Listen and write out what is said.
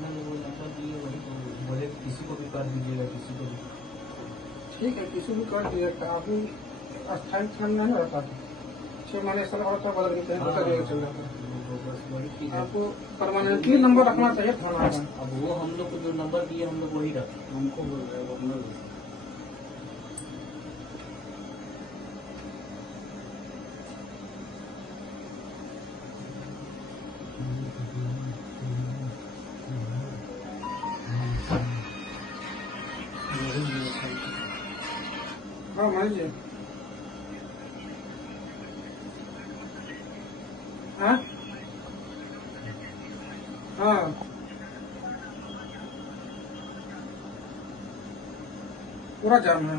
मैंने वो नंबर दिए वही तो बोले किसी को भी कर दीजिएगा, किसी को भी। ठीक है, किसी भी कर दिया था। अभी अस्थायी क्षण नहीं रहता था, 6 महीने साल होता बदल के कहीं दूसरा जगह चल जाता है। बस वही चीज है। आपको परमानेंटली नंबर रखना चाहिए थाना का। अब वो हम लोग को जो नंबर दिए हम लोग वही रखें। हमको बोल रहे हैं हम लोग हाँ मान लीजिए। हाँ हाँ पूरा जाम है।